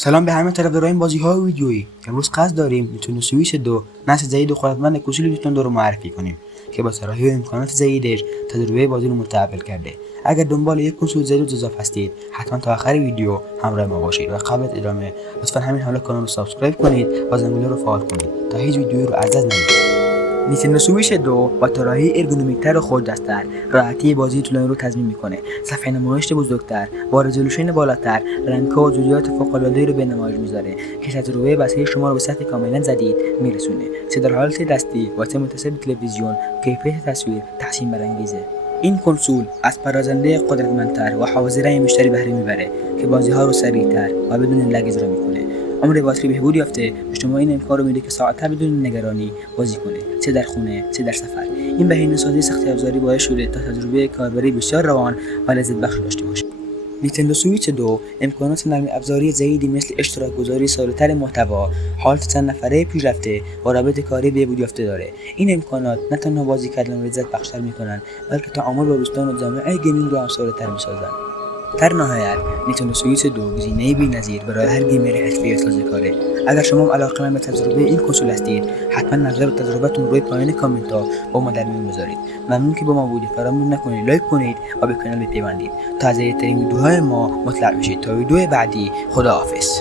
سلام به همه طرفداران بازی‌های ویدیویی. امروز قصد داریم نیتندو سویچ 2 نسل جدید و قدرتمند کوچولوی نیتندو رو معرفی کنیم که با طراحی و امکانات جدیدش تجربه بازی رو متحول کرده. اگر دنبال یک کنسول جدید و جذاب هستید حتما تا آخر ویدیو همراه ما باشید و قبل از ادامه لطفا همین حالا کانال رو سابسکرایب کنید و زنگوله رو فعال کنید تا هیچ ویدیویی رو از دست ندید. نیتندو سویچ 2 با طراحی ارگونومیک‌تر و خوددست‌تر راحتی بازی طولانی رو تضمین می‌کنه. صفحه نمایش بزرگتر با رزولوشن بالاتر رنگ‌ها و جزئیات فوق‌العاده‌ای رو به نمایش می‌ذاره که تجربه بصری شما رو به سطح کاملا جدید می‌رسونه. چه در حالت دستی و چه متصل به تلویزیون، کیفیت تصویر تحسین برانگیزه. این کنسول از پردازنده قدرتمندتر و حافظه مشتری بهره می‌بره که بازی‌ها رو سریع‌تر و بدون لگ اجرا می‌کنه. عمر باتری بهبود یافته به شما این امکان رو میده که ساعت‌ها بدون نگرانی بازی کنه، چه در خونه چه در سفر. این بهینه‌سازی سختی افزاری باعث شده تا تجربه کاربری بسیار روان و لذت بخش داشته باشید. نیتندو سویچ 2 امکانات نرم افزاری جدیدی مثل اشتراک گذاری ساله‌تر محتوا، حالت چند نفره پیشرفته و رابط کاری بهبود یافته داره. این امکانات نه تنها بازی کردن رو لذت بخشتر میکنن بلکه تعامل با دوستان و جامعه گیمینگ رو هم ساده‌تر میسازن. در نهایت نیتندو سویچ 2 گزینه‌ای بی‌نظیر برای هر گیمر حرفه‌ای و تازه‌کاره. اگر شما علاقه‌مند به تجربه این کنسول هستید حتما نظر و تجربتون روی پایین کامنت‌ها با ما در میون بذارید. ممنون که با ما بودید. فراموش نکنید لایک کنید و به کانال بپیوندید تا از جدیدترین ویدیوهای ما مطلع بشید. تا ویدیو بعدی، خداحافظ.